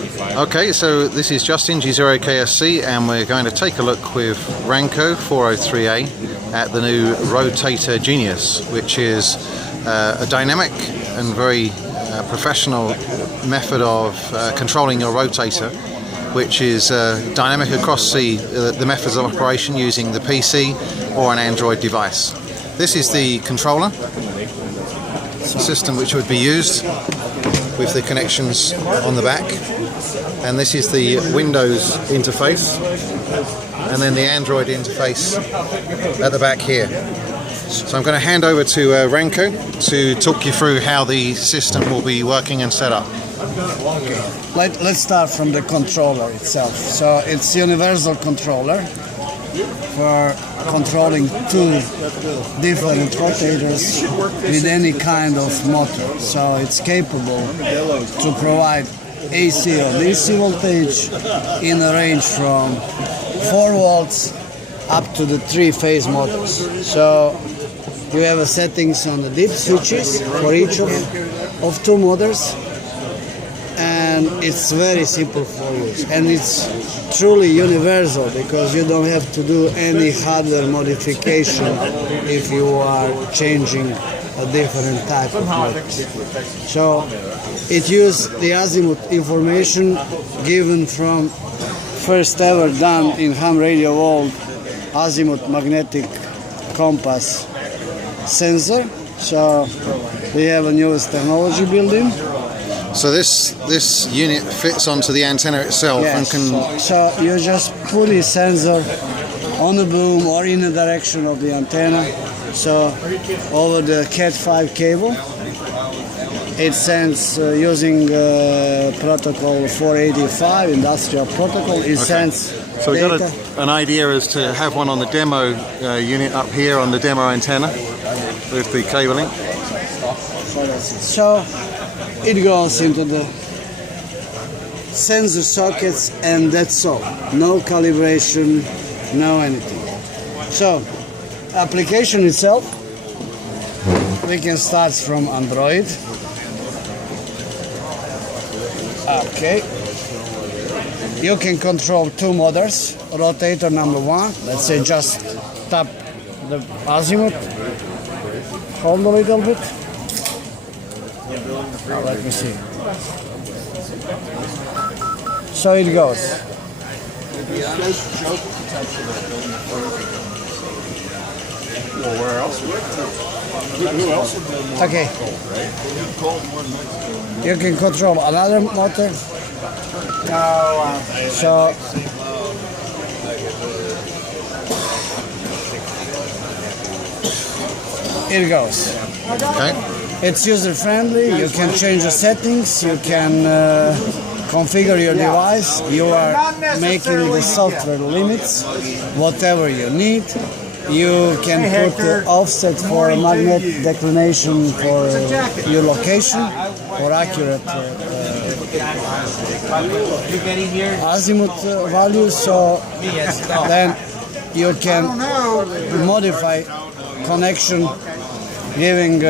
Okay, so this is Justin, G0KSC, and we're going to take a look with Ranco 403A at the new Rotator Genius, which is a dynamic and very professional method of controlling your rotator, which is dynamic across the methods of operation using the PC or an Android device. This is the controller system which would be used with the connections on the back, and this is the Windows interface, and then the Android interface at the back here. So I'm going to hand over to Ranco to talk you through how the system will be working and set up. Let's start from the controller itself. So it's universal controller for controlling two different rotators with any kind of motor. So it's capable to provide AC or DC voltage in a range from 4 volts up to the 3-phase motors. So you have settings on the dip switches for each of two motors, and it's very simple for use, and it's truly universal because you don't have to do any hardware modification if you are changing a different type of motor. So it uses the azimuth information given from first ever done in ham radio world azimuth magnetic compass sensor. So we have a newest technology built in. So this unit fits onto the antenna itself, yes, and can... So you just put the sensor on the boom or in the direction of the antenna. So over the Cat5 cable, it sends using protocol 485, industrial protocol. It sends So we data. got an idea as to have one on the demo unit up here on the demo antenna with the cabling. So it goes into the sensor sockets, and that's all. No calibration, no anything. So application itself, we can start from Android. Okay. You can control two motors. Rotator number 1, let's say just tap the azimuth, hold a little bit. Now let me see. So it goes. Okay. You can control another motor. So it goes. Okay. It's user friendly. You can change the settings. You can configure your device. You are making the software limits, whatever you need. You can put the offset for magnet declination for your location, for accurate azimuth values. So then you can modify connection, giving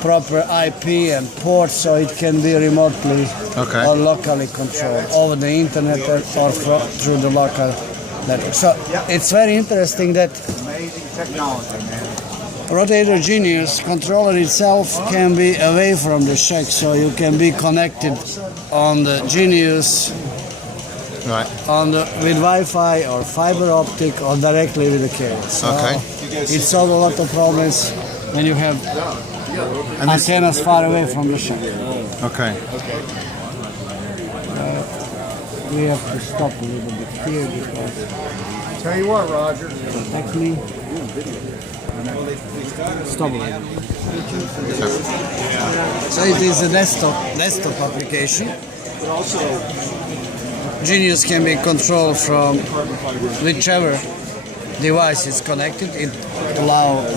proper IP and port, so it can be remotely or locally controlled over the internet or through the local network. So it's very interesting that Rotator Genius controller itself can be away from the shack, so you can be connected on the Genius with Wi-Fi or fiber optic or directly with the cable. So it solves a lot of problems when you have antennas far away from the shack. Okay. We have to stop a little bit here because... Tell you what, Roger. Protect me. Stop a little bit. So it is a desktop application. Genius can be controlled from whichever device is connected. It allows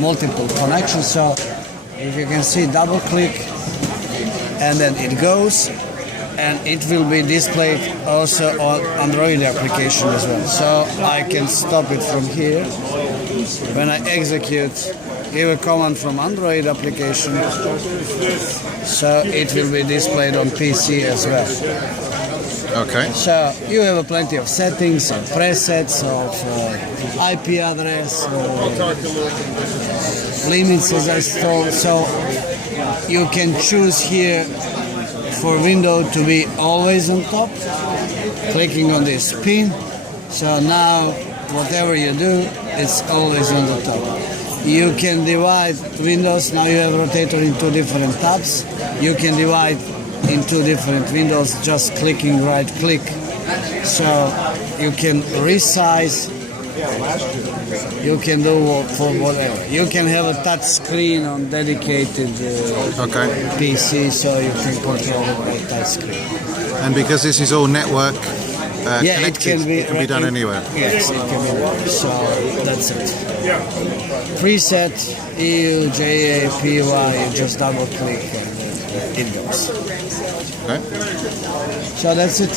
multiple connections. So if you can see, double click and then it goes, and it will be displayed also on Android application as well. So I can stop it from here. When I execute, give a command from Android application, so it will be displayed on PC as well. Okay. So you have plenty of settings and presets of IP address, limits as I told. So you can choose here for window to be always on top, clicking on this pin. So now whatever you do, it's always on the top. You can divide windows. Now you have Rotator in 2 different tabs. You can divide in 2 different windows just clicking right click. So you can resize. You can do for whatever. You can have a touch screen on dedicated PC, so you can control it by touch screen. And because this is all network connected, it can be done anywhere. Yes, it can be done. So that's it. Preset EU, JA, PY, you just double click and it goes. Okay. So that's it.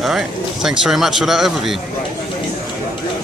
All right. Thanks very much for that overview.